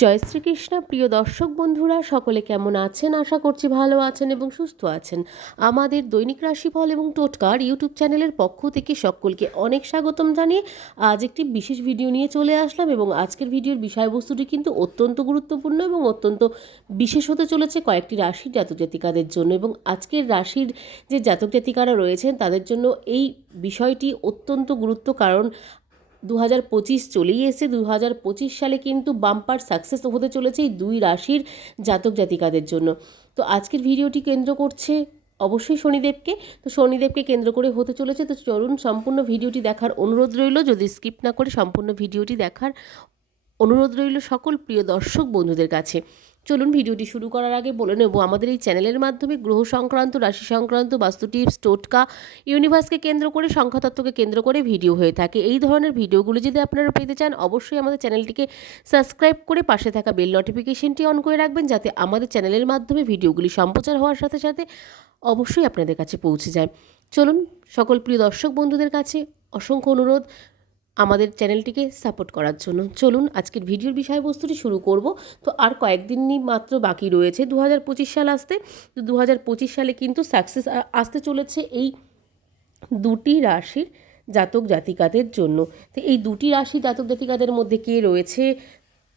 জয় শ্রীকৃষ্ণ। প্রিয় দর্শক বন্ধুরা, সকলে কেমন আছেন? আশা করছি ভালো আছেন এবং সুস্থ আছেন। আমাদের দৈনিক রাশিফল এবং টোটকার ইউটিউব চ্যানেলের পক্ষ থেকে সকলকে অনেক স্বাগতম জানিয়ে আজ একটি বিশেষ ভিডিও নিয়ে চলে আসলাম এবং আজকের ভিডিওর বিষয়বস্তুটি কিন্তু অত্যন্ত গুরুত্বপূর্ণ এবং অত্যন্ত বিশেষ হতে চলেছে কয়েকটি রাশির জাতক জাতিকাদের জন্য এবং আজকের রাশির যে জাতক জাতিকারা রয়েছেন তাদের জন্য এই বিষয়টি অত্যন্ত গুরুত্ব কারণ দু হাজার পঁচিশ চলেই এসে দু হাজার পঁচিশ সালে কিন্তু বাম্পার সাকসেস হতে চলেছে এই দুই রাশির জাতক জাতিকাদের জন্য। তো আজকের ভিডিওটি কেন্দ্র করছে অবশ্যই শনিদেবকে। তো শনিদেবকে কেন্দ্র করে হতে চলেছে। তো চলুন, সম্পূর্ণ ভিডিওটি দেখার অনুরোধ রইল। যদি স্কিপ না করে সম্পূর্ণ ভিডিওটি দেখার অনুরোধ রইল সকল প্রিয় দর্শক বন্ধুদের কাছে। চলুন ভিডিওটি শুরু করার আগে বলে নেব, আমাদের এই চ্যানেলের মাধ্যমে গ্রহ সংক্রান্ত, রাশি সংক্রান্ত, বাস্তু টিপস, টোটকা, ইউনিভার্সকে কেন্দ্র করে, সংখ্যাতত্ত্বকে কেন্দ্র করে ভিডিও হয়ে থাকে। এই ধরনের ভিডিওগুলো যদি আপনারা পেতে চান, অবশ্যই আমাদের চ্যানেলটিকে সাবস্ক্রাইব করে পাশে থাকা বেল নোটিফিকেশনটি অন করে রাখবেন, যাতে আমাদের চ্যানেলের মাধ্যমে ভিডিওগুলি সম্প্রচার হওয়ার সাথে সাথে অবশ্যই আপনাদের কাছে পৌঁছে যায়। চলুন, সকল প্রিয় দর্শক বন্ধুদের কাছে অসংখ্য অনুরোধ। আমাদের চ্যানেলটিকে সাপোর্ট করার জন্য। চলুন আজকের ভিডিওর বিষয়বস্তুটি শুরু করব। তো আর কয়েকদিনই মাত্র বাকি রয়েছে। দু হাজার পঁচিশ সাল আসতে, তো দু হাজার পঁচিশ সালে কিন্তু সাকসেস আসতে চলেছে এই দুটি রাশির জাতক জাতিকাদের জন্য। তো এই দুটি রাশি জাতক জাতিকাদের মধ্যে কে রয়েছে,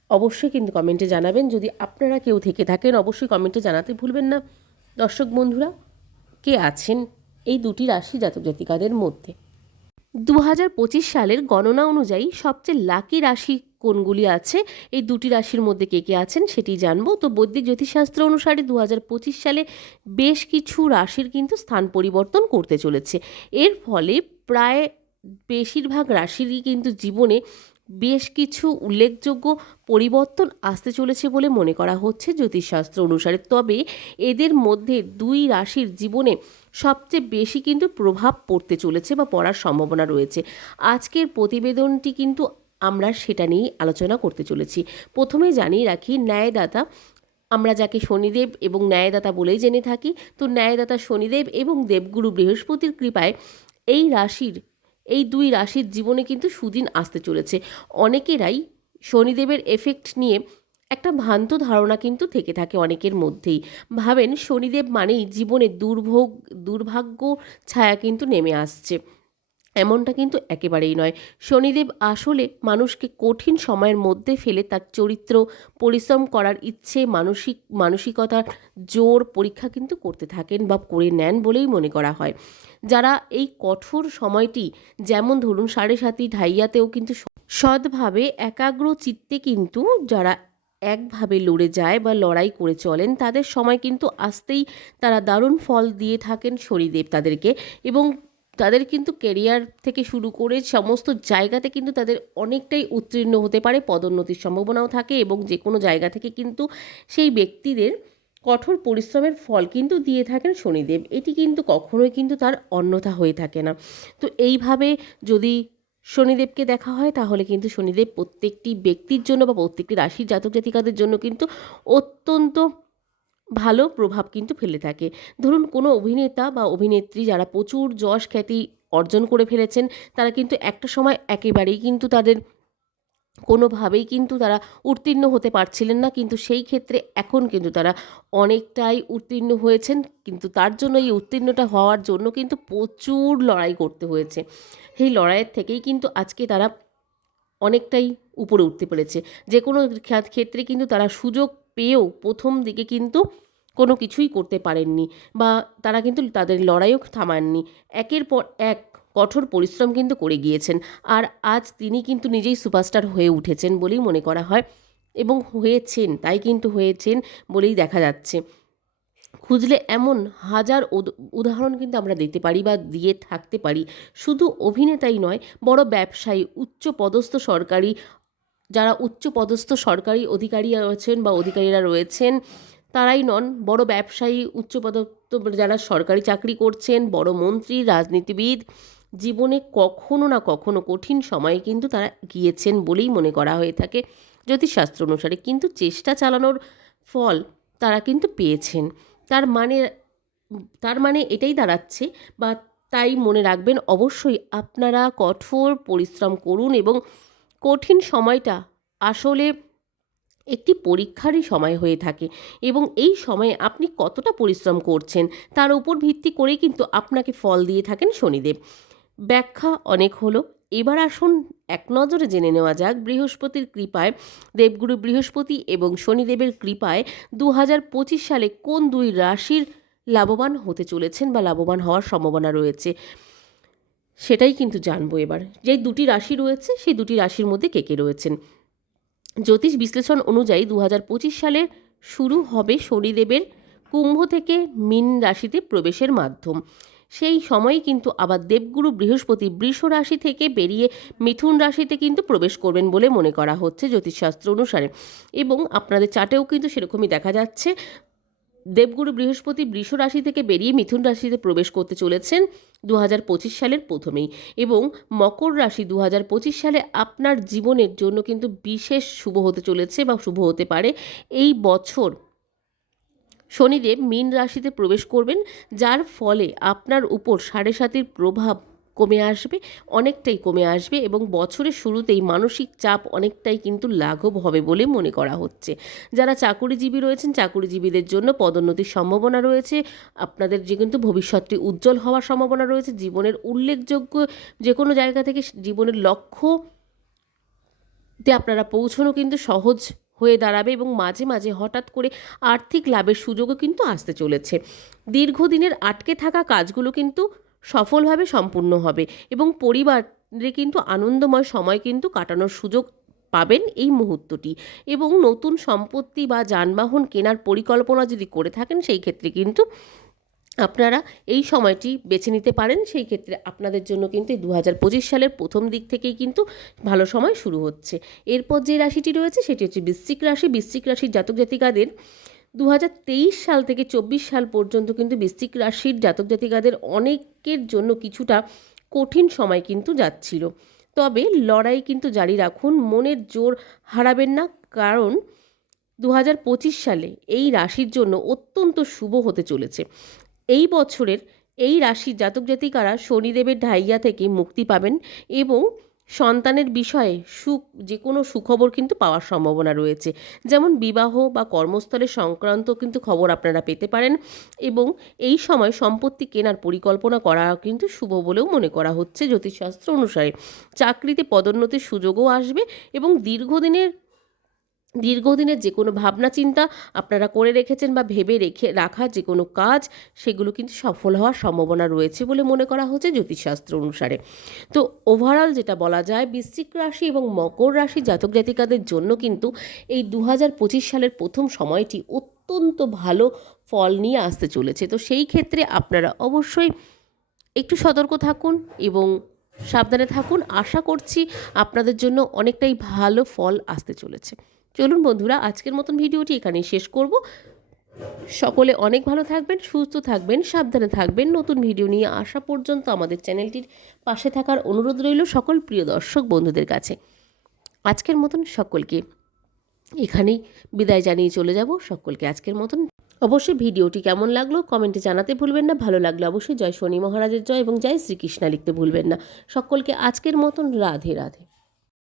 অবশ্যই কিন্তু কমেন্টে জানাবেন। যদি আপনারা কেউ থেকে থাকেন, অবশ্যই কমেন্টে জানাতে ভুলবেন না। দর্শক বন্ধুরা, কে আছেন এই দুটি রাশি জাতক জাতিকাদের মধ্যে? দু হাজার পঁচিশ সালের গণনা অনুযায়ী সবচেয়ে লাকি রাশি কোনগুলি আছে? এই দুটি রাশির মধ্যে কে কে আছেন সেটি জানব। তো বৈদিক জ্যোতিষশাস্ত্র অনুসারে দু হাজার পঁচিশ সালে বেশ কিছু রাশির কিন্তু স্থান পরিবর্তন করতে চলেছে। এর ফলে প্রায় বেশিরভাগ রাশিরই কিন্তু জীবনে বেশ কিছু উল্লেখযোগ্য পরিবর্তন আসতে চলেছে বলে মনে করা হচ্ছে জ্যোতিষশাস্ত্র অনুসারে। তবে এদের মধ্যে দুই রাশির জীবনে সবচেয়ে বেশি কিন্তু প্রভাব পড়তে চলেছে বা পড়ার সম্ভাবনা রয়েছে। আজকের প্রতিবেদনটি কিন্তু আমরা সেটা নিয়েই আলোচনা করতে চলেছি। প্রথমে জানিয়ে রাখি, ন্যায়দাতা, আমরা যাকে শনিদেব এবং ন্যায়দাতা বলেই জেনে থাকি, তো ন্যায়দাতা শনিদেব এবং দেবগুরু বৃহস্পতির কৃপায় এই রাশির এই দুই রাশির জীবনে কিন্তু সুদিন আসতে চলেছে। অনেকেরাই শনিদেবের এফেক্ট নিয়ে একটা ভ্রান্ত ধারণা কিন্তু থেকে থাকে অনেকের মধ্যেই। ভাবেন শনিদেব মানেই জীবনে দুর্ভোগ, দুর্ভাগ্য, ছায়া কিন্তু নেমে আসছে। এমনটা কিন্তু একেবারেই নয়। শনিদেব আসলে মানুষকে কঠিন সময়ের মধ্যে ফেলে তার চরিত্র পরিশ্রম করার ইচ্ছে, মানসিক, মানসিকতার জোর পরীক্ষা কিন্তু করতে থাকেন বা করে নেন বলেই মনে করা হয়। যারা এই কঠোর সময়টি, যেমন ধরুন সাড়ে সাতি ঢাইয়াতেও কিন্তু সৎভাবে, একাগ্র চিত্তে কিন্তু যারা একভাবে লড়ে যায় বা লড়াই করে চলেন, তাদের সময় কিন্তু আসতেই তারা দারুণ ফল দিয়ে থাকেন শনিদেব তাদেরকে এবং তাদের কিন্তু কেরিয়ার থেকে শুরু করে সমস্ত জায়গাতে কিন্তু তাদের অনেকটাই উত্তীর্ণ হতে পারে, পদোন্নতির সম্ভাবনাও থাকে এবং যে কোনো জায়গা থেকে কিন্তু সেই ব্যক্তিদের কঠোর পরিশ্রমের ফল কিন্তু দিয়ে থাকেন শনিদেব। এটি কিন্তু কখনোই কিন্তু তার অন্যথা হয়ে থাকে না। তো এইভাবে যদি শনিদেবকে দেখা হয়, তাহলে কিন্তু শনিদেব প্রত্যেকটি ব্যক্তির জন্য বা প্রত্যেকটি রাশির জাতক জাতিকাদের জন্য কিন্তু অত্যন্ত ভালো প্রভাব কিন্তু ফেলে থাকে। ধরুন, কোনো অভিনেতা বা অভিনেত্রী যারা প্রচুর যশ খ্যাতি অর্জন করে ফেলেছেন, তারা কিন্তু একটা সময় একেবারেই কিন্তু তাদের কোনোভাবেই কিন্তু তারা উত্তীর্ণ হতে পারছিলেন না। কিন্তু সেই ক্ষেত্রে এখন কিন্তু তারা অনেকটাই উত্তীর্ণ হয়েছেন। কিন্তু তার জন্য এই উত্তীর্ণটা হওয়ার জন্য কিন্তু প্রচুর লড়াই করতে হয়েছে। সেই লড়াইয়ের থেকেই কিন্তু আজকে তারা অনেকটাই উপরে উঠতে পেরেছে। যে কোনো ক্ষেত্রে কিন্তু তারা সুযোগ পেয়েও প্রথম দিকে কিন্তু কোনো কিছুই করতে পারেননি বা তারা কিন্তু তাদের লড়াইও থামাননি। একের পর এক কঠোর পরিশ্রম কিন্তু করে গিয়েছেন। আর আজ তিনি কিন্তু নিজেই সুপারস্টার হয়ে উঠেছেন বলেই মনে করা হয় এবং হয়েছেন, তাই কিন্তু হয়েছেন বলেই দেখা যাচ্ছে। খুঁজলে এমন হাজার উদাহরণ কিন্তু আমরা দিতে পারি বা দিয়ে থাকতে পারি। শুধু অভিনেতাই নয়, বড় ব্যবসায়ী উচ্চ পদস্থ সরকারি, যারা উচ্চ পদস্থ সরকারি অধিকারী আছেন বা অধিকারীরা রয়েছেন, তারাই নন। বড় ব্যবসায়ী, উচ্চপদস্থ যারা সরকারি চাকরি করছেন, বড় মন্ত্রী, রাজনীতিবিদ, জীবনে কখনো না কখনো কঠিন সময়ে কিন্তু তারা গিয়েছেন বলেই মনে করা হয়ে থাকে জ্যোতিষশাস্ত্র অনুসারে। কিন্তু চেষ্টা চালানোর ফল তারা কিন্তু পেয়েছেন। তার মানে তার মানে এটাই দাঁড়াচ্ছে বা তাই মনে রাখবেন অবশ্যই আপনারা কঠোর পরিশ্রম করুন এবং কঠিন সময়টা আসলে একটি পরীক্ষারই সময় হয়ে থাকে এবং এই সময়ে আপনি কতটা পরিশ্রম করছেন তার উপর ভিত্তি করেই কিন্তু আপনাকে ফল দিয়ে থাকেন শনিদেব। ব্যাখ্যা অনেক হলো। এবার আসুন এক নজরে জেনে নেওয়া যাক, বৃহস্পতির কৃপায়, দেবগুরু বৃহস্পতি এবং শনিদেবের কৃপায় দু হাজার পঁচিশ সালে কোন দুই রাশির লাভবান হতে চলেছেন বা লাভবান হওয়ার সম্ভাবনা রয়েছে, সেটাই কিন্তু জানব এবার। যেই দুটি রাশি রয়েছে, সেই দুটি রাশির মধ্যে কে কে রয়েছেন? জ্যোতিষ বিশ্লেষণ অনুযায়ী দু হাজার পঁচিশ সালে শুরু হবে শনিদেবের কুম্ভ থেকে মীন রাশিতে প্রবেশের মাধ্যম। সেই সময়ই কিন্তু আবার দেবগুরু বৃহস্পতি বৃষ রাশি থেকে বেরিয়ে মিথুন রাশিতে কিন্তু প্রবেশ করবেন বলে মনে করা হচ্ছে জ্যোতিষশাস্ত্র অনুসারে। এবং আপনাদের চাটেও কিন্তু সেরকমই দেখা যাচ্ছে। দেবগুরু বৃহস্পতি বৃষ রাশি থেকে বেরিয়ে মিথুন রাশিতে প্রবেশ করতে চলেছেন দু হাজার পঁচিশ সালের প্রথমেই। এবং মকর রাশি দু হাজার পঁচিশ সালে আপনার জীবনের জন্য কিন্তু বিশেষ শুভ হতে চলেছে বা শুভ হতে পারে। এই বছর শনিদেব মীন রাশিতে প্রবেশ করবেন, যার ফলে আপনার উপর সাড়ে সাতির প্রভাব কমে আসবে, অনেকটাই কমে আসবে এবং বছরের শুরুতেই মানসিক চাপ অনেকটাই কিন্তু লাঘব হবে বলে মনে করা হচ্ছে। যারা চাকুরিজীবী রয়েছেন, চাকুরিজীবীদের জন্য পদোন্নতির সম্ভাবনা রয়েছে, আপনাদের যে কিন্তু ভবিষ্যৎটি উজ্জ্বল হওয়ার সম্ভাবনা রয়েছে, জীবনের উল্লেখযোগ্য যে কোনো জায়গা থেকে, জীবনের লক্ষ্য তে আপনারা পৌঁছানো কিন্তু সহজ হয়ে দাঁড়াবে এবং মাঝে মাঝে হঠাৎ করে আর্থিক লাভের সুযোগও কিন্তু আসতে চলেছে। দীর্ঘদিনের আটকে থাকা কাজগুলো কিন্তু সফলভাবে সম্পূর্ণ হবে এবং পরিবারে কিন্তু আনন্দময় সময় কিন্তু কাটানোর সুযোগ পাবেন এই মুহূর্তটি এবং নতুন সম্পত্তি বা যানবাহন কেনার পরিকল্পনা যদি করে থাকেন, সেই ক্ষেত্রে কিন্তু আপনারা এই সময়টি বেছে নিতে পারেন। সেই ক্ষেত্রে আপনাদের জন্য কিন্তু এই দু হাজার পঁচিশ সালের প্রথম দিক থেকেই কিন্তু ভালো সময় শুরু হচ্ছে। এরপর যে রাশিটি রয়েছে, সেটি হচ্ছে বৃশ্চিক রাশি। বৃশ্চিক রাশির জাতক জাতিকাদের দু হাজার তেইশ সাল থেকে চব্বিশ সাল পর্যন্ত কিন্তু বৃশ্চিক রাশির জাতক জাতিকাদের অনেকের জন্য কিছুটা কঠিন সময় কিন্তু যাচ্ছিল। তবে লড়াই কিন্তু জারি রাখুন, মনের জোর হারাবেন না। কারণ দু হাজার পঁচিশ সালে এই রাশির জন্য অত্যন্ত শুভ হতে চলেছে। এই বছরের এই রাশির জাতক জাতিকারা শনিদেবের ঢাইয়া থেকে মুক্তি পাবেন এবং সন্তানের বিষয়ে সুখ, যে কোনো সুখবর কিন্তু পাওয়ার সম্ভাবনা রয়েছে। যেমন বিবাহ বা কর্মস্থলে সংক্রান্ত কিন্তু খবর আপনারা পেতে পারেন এবং এই সময় সম্পত্তি কেনার পরিকল্পনা করা কিন্তু শুভ বলেও মনে করা হচ্ছে জ্যোতিষশাস্ত্র অনুসারে। চাকরিতে পদোন্নতির সুযোগও আসবে এবং দীর্ঘদিনের দীর্ঘদিনের যে কোনো ভাবনা, চিন্তা আপনারা করে রেখেছেন বা ভেবে রেখে রাখা যে কোনো কাজ, সেগুলো কিন্তু সফল হওয়ার সম্ভাবনা রয়েছে বলে মনে করা হচ্ছে জ্যোতিষশাস্ত্র অনুসারে। তো ওভারঅল যেটা বলা যায়, বৃশ্চিক রাশি এবং মকর রাশি জাতক জাতিকাদের জন্য কিন্তু এই দু হাজার পঁচিশ সালের প্রথম সময়টি অত্যন্ত ভালো ফল নিয়ে আসতে চলেছে। তো সেই ক্ষেত্রে আপনারা অবশ্যই একটু সতর্ক থাকুন এবং সাবধানে থাকুন। আশা করছি আপনাদের জন্য অনেকটাই ভালো ফল আসতে চলেছে। চলুন বন্ধুরা, আজকের মতন ভিডিওটি এখানেই শেষ করব। সকলে অনেক ভালো থাকবেন, সুস্থ থাকবেন, সাবধানে থাকবেন। নতুন ভিডিও নিয়ে আসা পর্যন্ত আমাদের চ্যানেলটির পাশে থাকার অনুরোধ রইল সকল প্রিয় দর্শক বন্ধুদের কাছে। আজকের মতন সকলকে এখানেই বিদায় জানিয়ে চলে যাব। সকলকে আজকের মতন অবশ্যই ভিডিওটি কেমন লাগল কমেন্টে জানাতে ভুলবেন না, ভালো লাগলে অবশ্যই জয় শনি মহারাজের জয় এবং জয় শ্রীকৃষ্ণা লিখতে ভুলবেন না। সকলকে আজকের মতন রাধে রাধে।